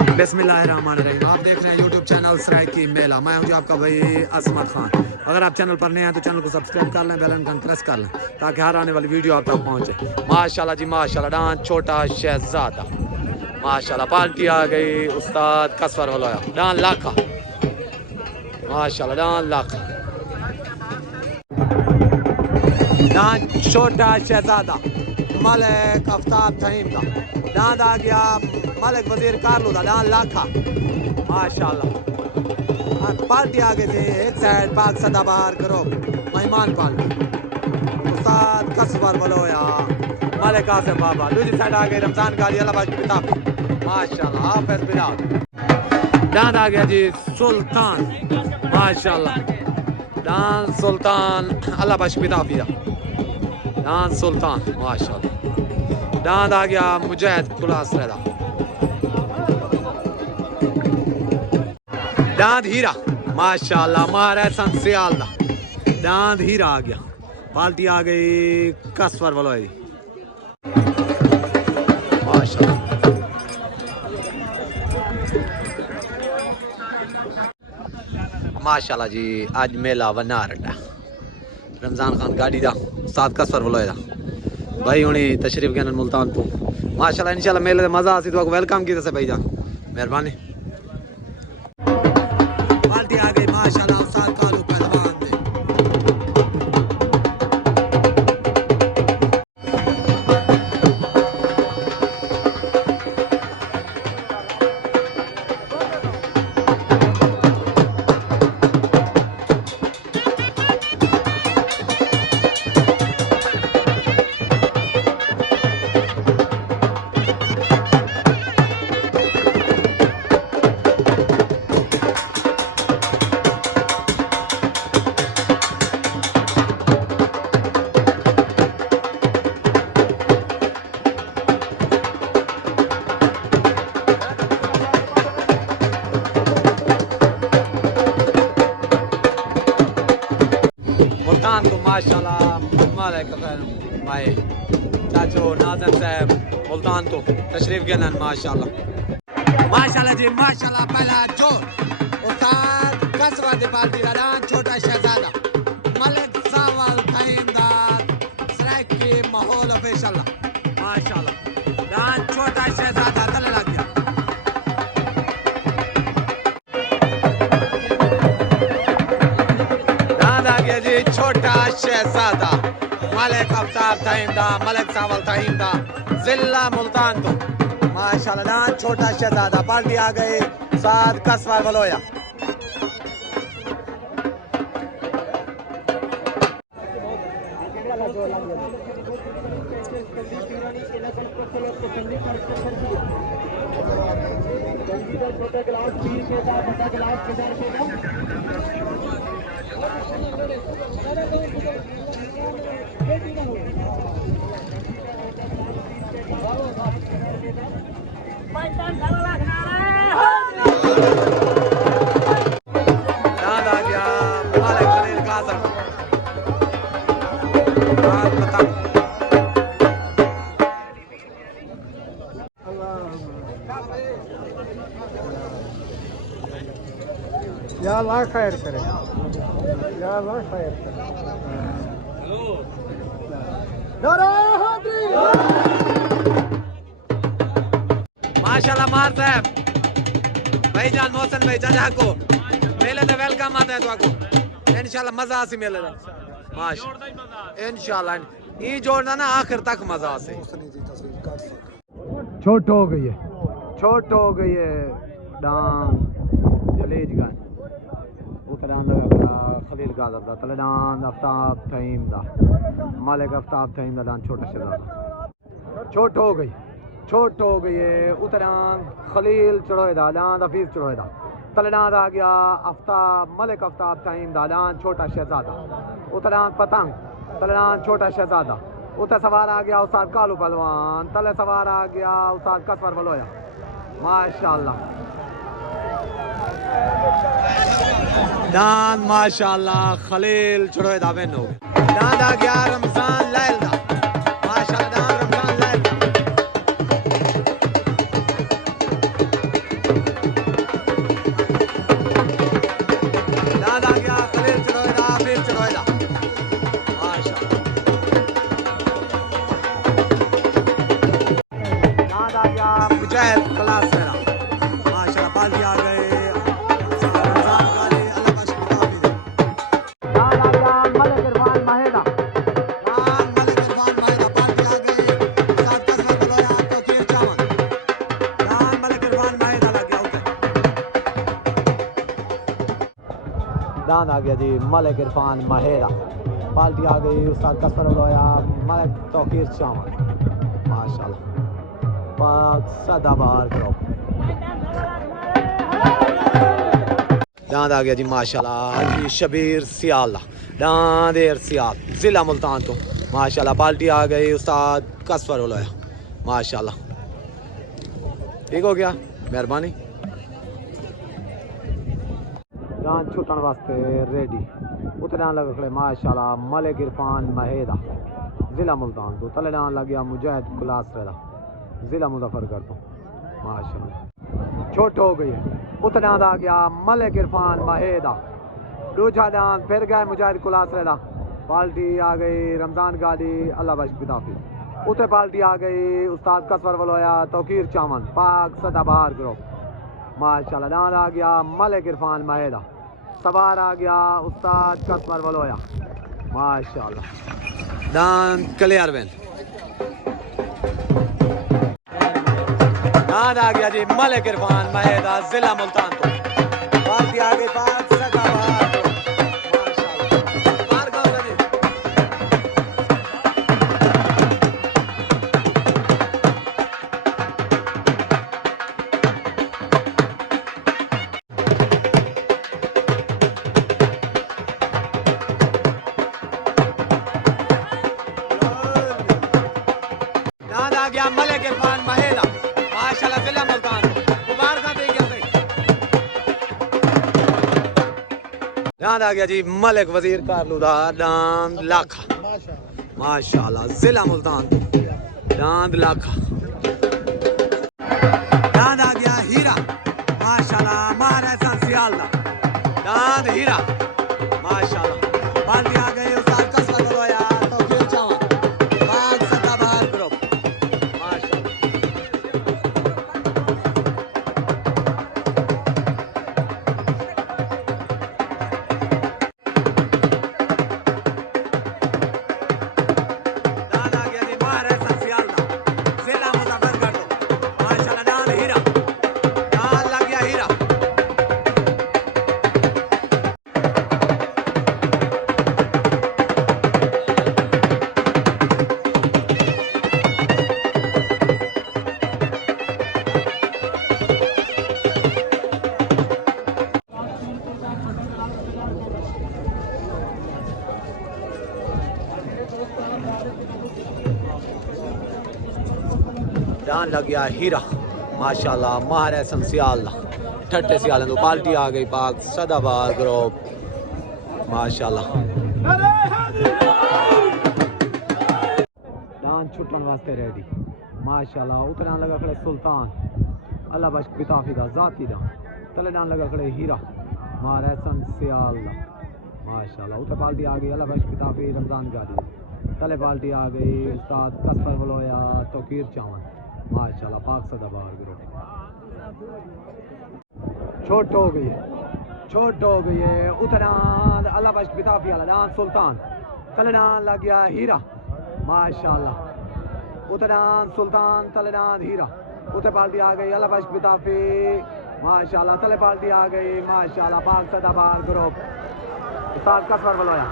बिस्मिल्लाहिर्रहमानिर्रहीम। आप देख रहे हैं यूट्यूब चैनल सराइकी मेला। मैं हूं जी आपका भाई असमत खान। अगर आप चैनल पर नए हैं तो चैनल को सब्सक्राइब कर लें, बेल आइकन प्रेस कर लें ताकि हर आने वाली वीडियो आप तक पहुंचे। माशाल्लाह जी माशाल्लाह। डांस छोटा शहजादा माशाल्लाह। पार्टी आ गई उस्ताद कसवर वलोया डांस लाखा माशाल्लाह। डांस लाखा डांस छोटा शहजादा मलिक आफ्ताब तहीम का डांस आ गया। मलिक वजीर कारलू का डांस लाखा माशाल्लाह। पार्टी आ गए थे एक साइड पाक सदाबहार करो मेहमान पार्टी उस्ताद कसवर वलोया मलिक आसिफ बाबा। दूसरी साइड आ गई रमजान गाड़ी अलाबाद किताबी माशाल्लाह। हाफिज बिलाल डांस आ गया जी सुल्तान माशाल्लाह। डांस सुल्तान अलाबाद किताबी डांस सुल्तान माशाल्लाह। डांस आ गया मुजाहिद खुलास रहा डांद हीरा माशाल्लाह। महाराज सियाल दा डांद हीरा आ गया। पार्टी आ गई कसवर वलोई माशाल्लाह। माशाल्लाह जी आज मेला वनार रमजान खान गाड़ी दा साथ कसवर वलोई दा भाई हुणी तशरीफ गए मुल्तान तो माशाल्लाह। इंशाल्लाह मेले मजा आसी तो वेलकम की से भाई जान मेहरबानी। पार्टी आ गई माशाल्लाह उस्ताद कालू पहलवान दे मुल्तान को माशाल्लाह। मालिक भाई चाचो नाज़म साहब मुल्तान तो तशरीफ गए माशाल्लाह माशाल्लाह जी माशाल्लाह। पहला जोर उस्ताद कसवर दी पार्टी का डांस छोटा शहजादा मलिक सावल खैमदार सराइकी माहौल ऑफिशियल माशाल्लाह। डांस छोटा शहजादा तले लग गया जी छोटा शहजादा मलिक आफ्ताब तहीम दा मलिक सावल तहीम दा जिला मुल्तान तो माशाल्लाह। डांस छोटा शहजादा पार्टी आ गई साथ कसवर वलोया या अल्लाह खैर करे या अल्लाह खैर करे। माशाल्लाह मार साहब भाईजान मोहसन भाई जान को मेले में वेलकम आता है तो आपको इंशाल्लाह मजा आसी मेले में माशाल्लाह इंशाल्लाह ये जोड़ना ना आखिर तक मजा आसे। छोट हो गई है छोट हो गई है डांस जलेज गान उतरान लगा खलील गाजर दा तले डांस आफ्ताब तहीम दा मलिक आफ्ताब तहीम दा डांस छोटा शहजादा छोट हो गई है उतरान खलील चढ़ोए दा डांस हफीज चढ़ोए दा तले डांस आ गया आफ्ताब मलिक आफ्ताब तहीम दा डांस छोटा शहजादा उतरान पतंग तले डांस छोटा शहजादा उतर सवार आ गया उस्ताद कालू पहलवान तले सवार आ गया उस्ताद कसवर वलोया माशाल्लाह। डांस माशाल्लाह खलील चढ़ोए दा बेनो डांस आ गया रमजान लाइल दा माशाल्लाह। डांस रमजान लाइल दा दान आ गया जी मलिक इरफान महेरा। पाल्टी आ गई उस्ताद कसर लोया मलिक तौकीर चावल माशाल्लाह पाक सदाबहार क्रॉप। दांद आ गया जी माशाल्लाह हाजी शबीर सियाल दांदेर सियाल जिला मुल्तान तो माशाल्लाह। पाल्टी आ गई उस्ताद कसर लोया माशाल्लाह। ठीक हो गया मेहरबानी। दान छुटन वास्ते रेडी उतरान लग खड़े माशाल्लाह मलिक इरफान महेदा जिला मुल्तान तो तले दान लग गया मुजाहिद कुलास रेदा जिला मुजफ्फरगढ़ तो माशाल्लाह। छोट हो गई है उतना आ गया मलिक इरफान महेदा। दूसरा दान फिर गए मुजाहिद कुलास रेदा। पाल्टी आ गई रमजान गाड़ी अल्लाह बख्श पिताफी। उते पाल्टी आ गई उस्ताद कसवर वलोया तौकीर चामन पाक सदाबहार ग्रुप माशाल्लाह। दान आ गया मलिक इरफान महेदा। सवार आ गया उस्ताद कसवर वलोया माशाल्लाह। दान क्लियर वेन दान आ गया जी मलिक इरफान महेदा जिला मुल्तान तो पाल्टी आ गई पाक सदाबहार मलिक इरफान महेदा माशाल्लाह जिला मुल्तान मुबारक देंगे सही। दांद आ गया जी मलिक वजीर कारलूदा दांद लाखा माशाल्लाह जिला मुल्तान दांद लाखा। दांद आ गया हीरा माशाल्लाह महाराजा सियाल दांद हीरा माशाल्लाह। पाल्टी आ गई उस्ताद कसर लोया तौकीर चावल पाक सदाबहार ग्रुप दान लग गया हीरा माशाल्लाह महारासन सियाल ठट्टे सियाल तो पाल्टी आ गई पाक सदाबहार ग्रुप माशाल्लाह। दान छुटन वास्ते रेडी माशाल्लाह। उतना लगा खड़े सुल्तान अल्लाह बख्श पिताफी का जाती दान तले दान लगा खड़े हीरा महारासन सियाल माशाल्लाह। उतर पाल्टी आ गई अल्लाह बख्श पिताफी रमजान गाड़ी तले पाल्टी आ गई उस्ताद कसर वलोया तौकीर चावल माशाल्लाह पाक सदाबहार ग्रुप। छोट हो गई है छोट हो गई है उतना अल्लाह बख्श पिताफी दान सुल्तान तले दान लग गया हीरा माशाल्लाह। उतना सुल्तान तले दान हीरा उते पाल्टी आ गई अल्लाह बख्श पिताफी माशाल्लाह तले पाल्टी आ गई माशाल्लाह पाक सदाबहार ग्रुप उस्ताद कसर वलोया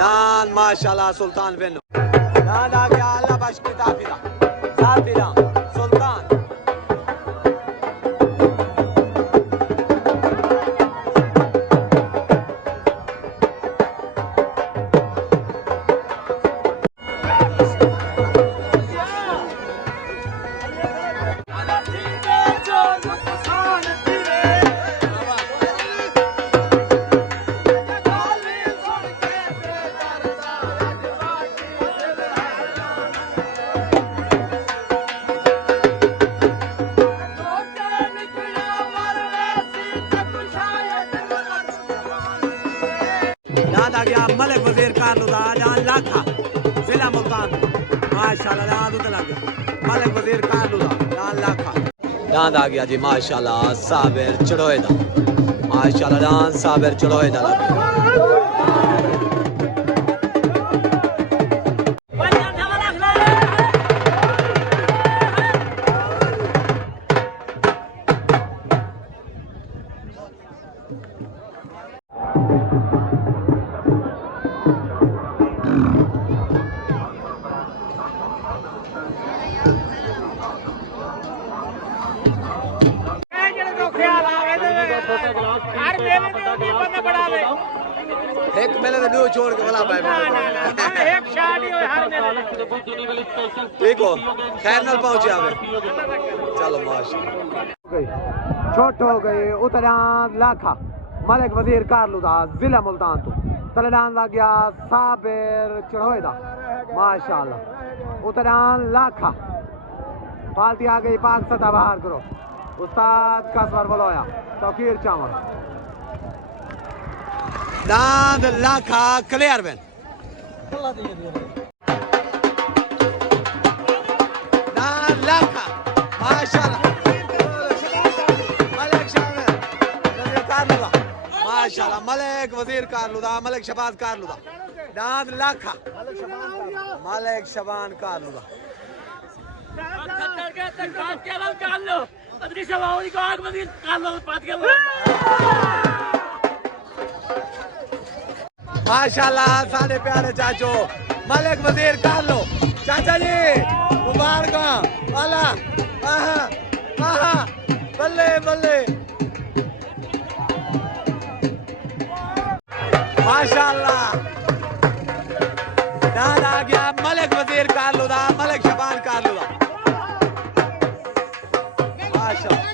दान माशाल्लाह सुल्तान बेनो दान आ गया अल्लाह बख्श पिताफी साथी सुल्तान। आ गया मलिक वजीर कारलूदा दान लाखा जिला मुल्तान माशाल्लाह। दांद उतर लग गया मलिक वजीर कारलूदा दान लाखा। दांद आ गया जी माशाल्लाह साबिर चढ़ोएदा माशाल्लाह दान साबिर चढ़ोएदा लग गया। मेले तो दो छोड़ के भला भाई एक शॉट ही हर मेले ठीक हो खैर नाल पहुंचे आवे चलो माशाल्लाह छोट हो गई उतरा लाखा मलिक वजीर कारलू दा जिला मुल्तान तो तलडान लग गया साबिर चढ़ोए दा माशाल्लाह उतरा लाखा पालती आ गई पाक सतह बाहर करो उस्ताद कसवर बोलोया तौकीर चावल दांद लाखा क्लियर बेन दांद लाखा माशाल्लाह मलिक शामिल वजीर कारलूदा माशाल्लाह मलिक वजीर कारलूदा मलिक शबाज कारलूदा दांद लाखा मलिक शबान कारलूदा माशाल्लाह सारे प्यारे चाचो मलिक वजीर कारलो चाचा जी मुबारक अल्लाह आहा आहा बल्ले बल्ले माशाल्लाह दाद आ गया मलिक वजीर कारलो दा मलिक शबान कारलो दा माशाल्लाह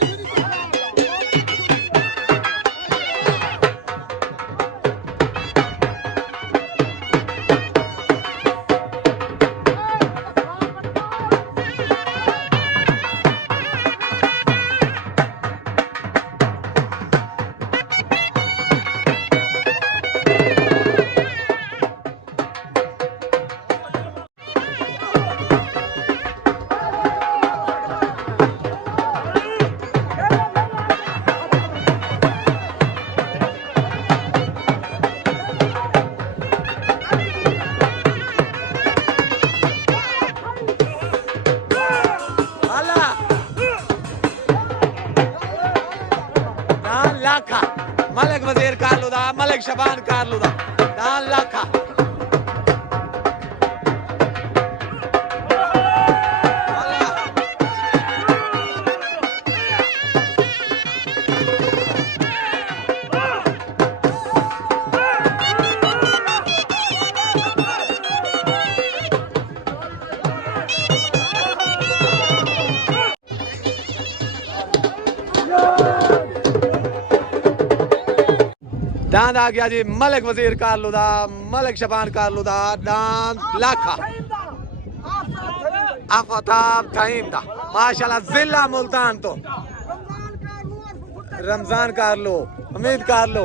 लाखा मलिक वजीर कारलूदा मलिक शबान कारलूदा दान लाखा दांद आ गया जी मलिक वजीर कारलूदा मलिक शबान कारलूदा दांद लाखा आफताब तहीम दा माशाल्लाह जिला मुल्तान तो रमजान कारलो उम्मीद कारलो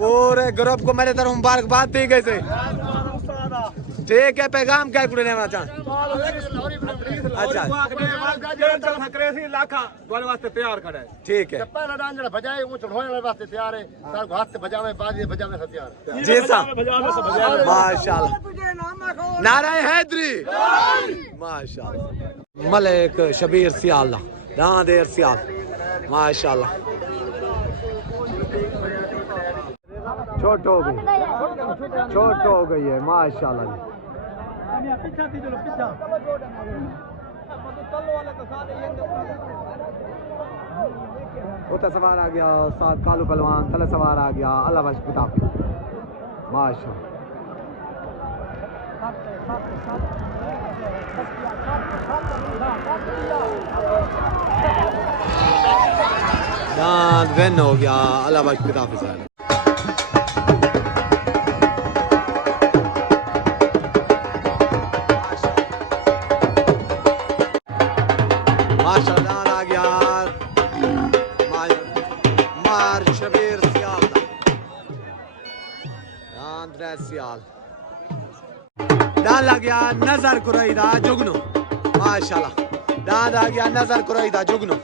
पूरे ग्रुप को मेरे तरफ मुबारकबाद दी गई थी ठीक है पैगाम क्या कुछ लेना चाह अच्छा तैयार खड़ा है ठीक है पहला डांस जड़ा बजाए वो चढ़ोने वास्ते तैयार है सार हाथ से बजावे बाजी बजावे सब तैयार जी साहब माशाल्लाह नाराए हैदरी माशाल्लाह मलिक शबीर सियाल दांदेर सियाल माशाल्लाह छोट हो गई है माशाल्लाह उतर सवार आ गया साथ कालू पहलवान तले सवार आ गया अल्लाह बख्श पिताफी माशाल्लाह दांत वेन हो गया अल्लाह बख्श पिताफी साहब माशाल्लाह आ गया मार शबीर सियाल सियाल दान लग गया नजर कुरैदा जुगनू माशाल्लाह दान आ गया नजर कुरैदा जुगनू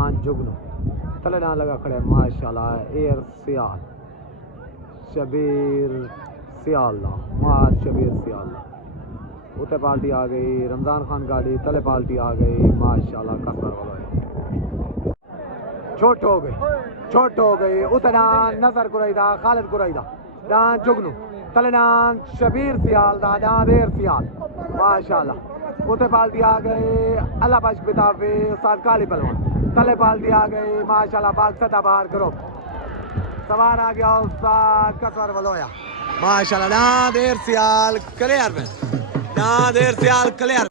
डांस जुगनू तले डांस लगा खड़े माशाल्लाह एयर सियाल शबीर सियाल मार शबीर सियाल उते पार्टी आ गई रमजान खान गाड़ी तले पार्टी आ गई माशाल्लाह कसर वाला छोट हो गई उते डांस नजर कुरैदा खालिद कुरैदा डांस जुगनू तले डांस शबीर सियाल डांस एयर सियाल माशाल्लाह उते पार्टी आ गई अल्लाह बख्श बितावे उस्ताद काली पलवान तले पार्टी आ गई माशाल्लाह पाक सदा बाहर करो सवार आ गया उस्ताद कसर वलोया माशाल्लाह ना देर सियाल क्लियर में ना देर सियाल क्लियर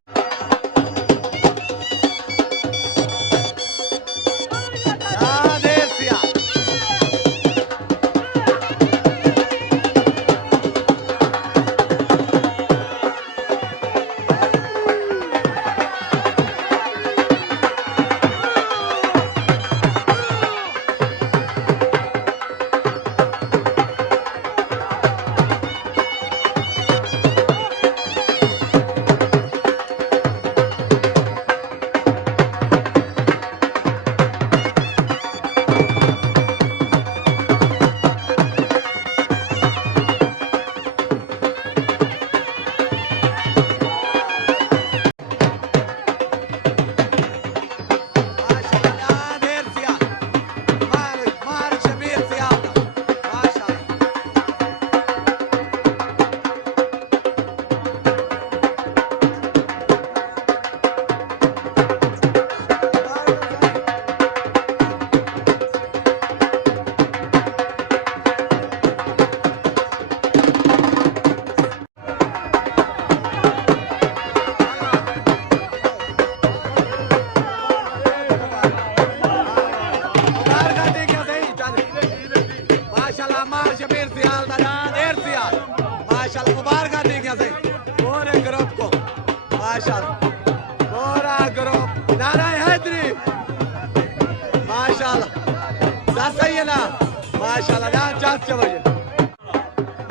माशाल्लाह ना चाच चवजे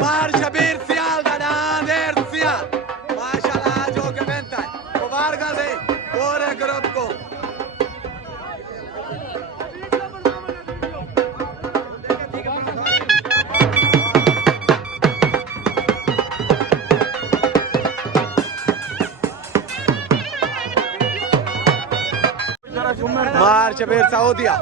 बाहर शबीर सियाल दा ना देर सियाल माशाल्लाह जो के बनता है मुबारक दे पूरे ग्रुप को मार शबीर सऊदिया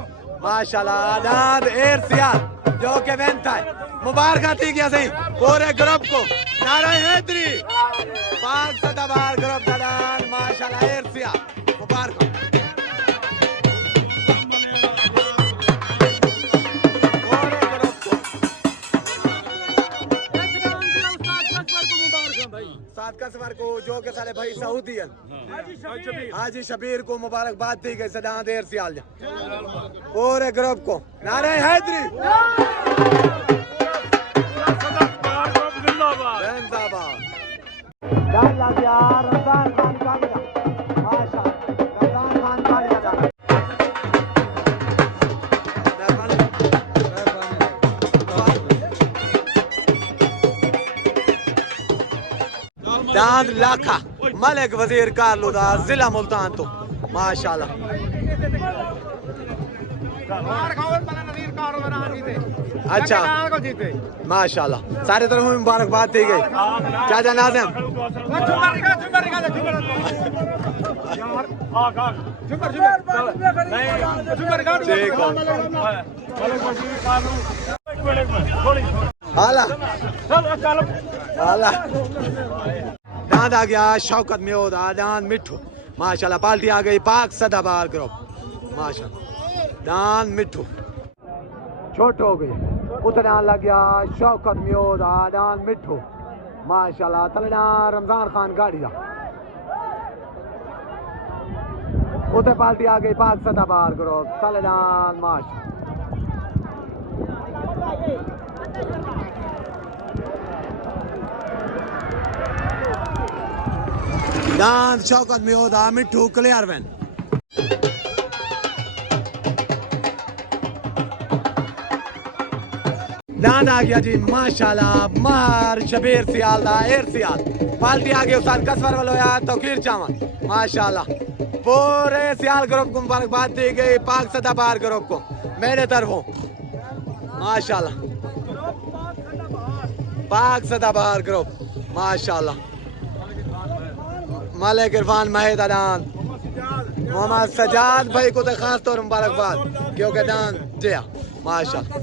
माशाल्लाह नाद एयर सियाल जो के बनता है मुबारक थी क्या सही पूरे ग्रुप को नारा हैदरी पाक सदाबार ग्रुप दलाल माशाल्लाह एयर सियाल मुबारक पूरे ग्रुप को सात कसवर को जो के सारे भाई सऊदीयन हाजी शबीर को मुबारकबाद दी गई सदा देर सियाल पूरे ग्रुप को नारे हैदरी रमजान खान कालिया माशाल्लाह रमजान खान कालिया दाद लाखा मलिक वजीर कारलू दा जिला मुल्तान तो माशाल्लाह अच्छा माशाल्लाह सारे तरफ मुबारकबाद दी गई चाचा नाज़िम दांद आ गया शौकत म्योदा दांद मिठू माशाल्लाह पार्टी आ गई पाक सदाबार ग्रुप माशाल्लाह दांद मिठू छोट हो गई उतना लग गया शौकत म्योदा दांद मिठू माशाल्लाह तलना रमजान खान गाड़ी दा उते पार्टी आ गई पाक सदाबार ग्रुप तलना माशाल्लाह दांद शौकत म्योदा मिठू क्लियर वैन दांद आ गया जी माशाल्लाह मार शबीर सियाल दा एयर सियाल पार्टी आ गई उस्ताद कसवर वालों यार तौकीर चावल माशाल्लाह पूरे सियाल ग्रुप को मुबारकबाद दी गई, पाक सदाबहार ग्रुप को मेरे तरफों माशाल्लाह। पाक सदाबहार ग्रुप माशाल्लाह। मलिक इरफान महिद अदान मोहम्मद सजाद भाई को तो खास तौर मुबारकबाद क्योंकि दान दिया माशाल्लाह।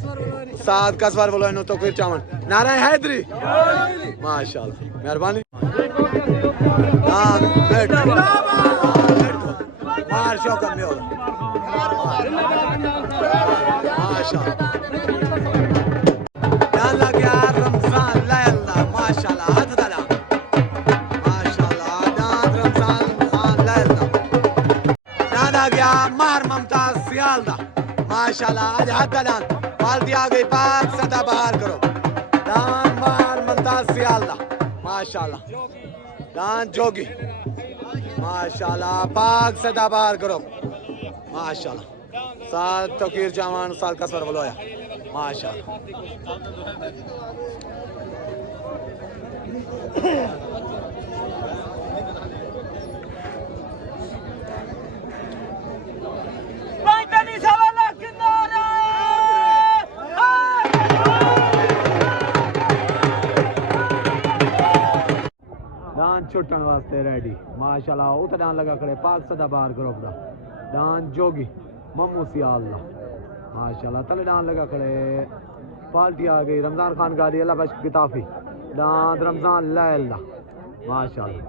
साद कसवर बोलो तो फिर चावन नारायण हैदरी माशाल्लाह मेहरबानी। मार शौकत में माशाल्लाह। ध्यान लग गया रमजान लैला माशाल्लाह हद दला माशाल्लाह। दान रमजान खान लैला ध्यान आ गया मार ममताज सियालदा माशाल्लाह। आज हद दला बाल दिया गई पाक सदाबहार करो दान मार ममताज सियालदा माशाल्लाह। दान जोगी माशाल्लाह पाक सदाबहार करो माशाल्लाह। साल तकीर जवान साल कसर बलोया माशाल्लाह। दान छुट्टन वास्ते रेडी माशाल्लाह। उत दान लगा खड़े पाक सदाबहार ग्रुप दा दान जोगी मम्मू सियाल्ला माशाल्लाह। तले दान लगा खड़े पार्टी आ गई रमजान खान गाड़ी अल्लाह बश गिताफी दान रमजान लैला माशाल्लाह।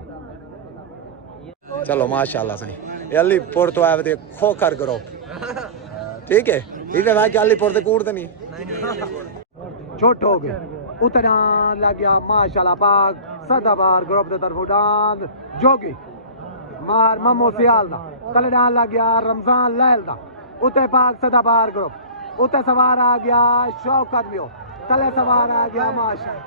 चलो माशाल्लाह सही अली पुर तो आए थे खोकर ग्रुप ठीक है इवे भाई के अली पुर ते कूड़ते नहीं छोट हो गए उतना लग गया माशाल्लाह। पाक सदाबहार ग्रुप के तरफ डांद जोगी मार ममो सियाल दा कल डांद लग गया रमजान लैल दा उते पाक सदाबहार ग्रुप उते सवार आ गया शौकत भी तले सवार आ गया माशाल्लाह।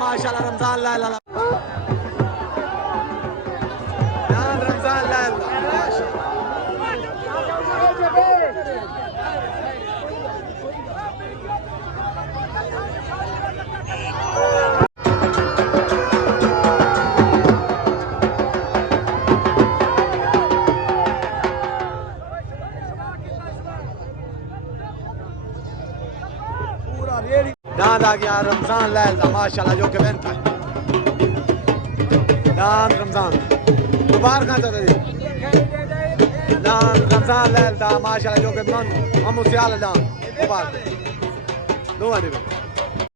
माशाल्लाह रमजान लैल रमजान लैल दान आ गया रमजान लैल माशाल्लाह जो कि बेंत है दान रमजान दोबारा कहाँ चलते दान रमजान लैल माशाल्लाह जो कि मन हम उस दान दोबारा दो